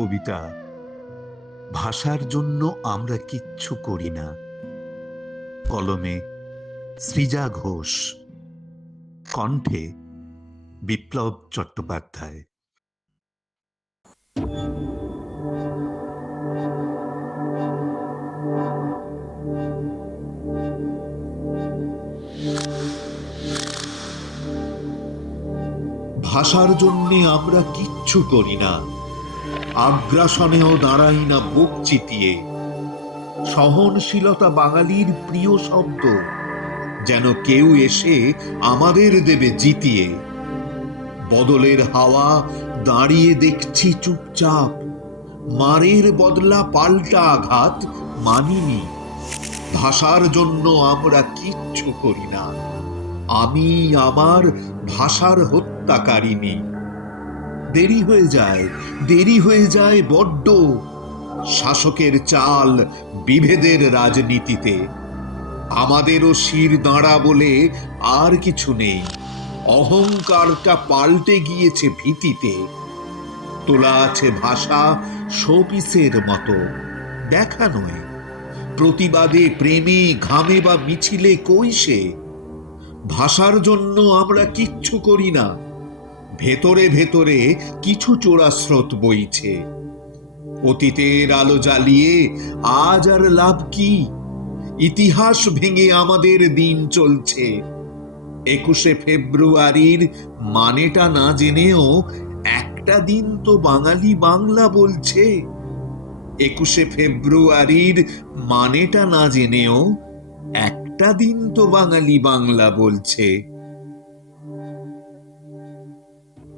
কবিতা ভাষার জন্য আমরা কিচ্ছু করি না। কলমে সৃজা ঘোষ, কণ্ঠে বিপ্লব চট্টোপাধ্যায়। ভাষার জন্যে আমরা কিচ্ছু করি না, আগ্রাসনেও দাঁড়াই না বুক চিতিয়ে। সহনশীলতা বাঙালির প্রিয় শব্দ, যেন কেউ এসে আমাদের দেবে জিতিয়ে। বদলের হাওয়া দাঁড়িয়ে দেখছি চুপচাপ, মারের বদলা পাল্টা আঘাত মানিনি। ভাষার জন্য আমরা কিচ্ছু করি না, আমি আমার ভাষার হত্যাকারিনী। দেরি হয়ে যায় বড্ড, শাসকের চাল বিভেদের রাজনীতিতে। আমাদেরও শির দাঁড়া বলে আর কিছু নেই, অহংকারটা পাল্টে গিয়েছে ভীতিতে। তোলা আছে ভাষা শোপিসের মতো, দেখা নয়। প্রতিবাদে, প্রেমে, ঘামে বা মিছিলে কই সে? ভাষার জন্য আমরা কিচ্ছু করি না, ভেতরে ভেতরে কিছু চোরাস্রোত বইছে। অতীতের আলো জ্বালিয়ে আজ আর লাভ কি? ইতিহাস ভেঙে আমাদের দিন চলছে। 21শে ফেব্রুয়ারির মানেটা না জেনেও একটা দিন তো বাঙালি বাংলা বলছে। 21শে ফেব্রুয়ারির মানেটা না জেনেও একটা দিন তো বাঙালি বাংলা বলছে।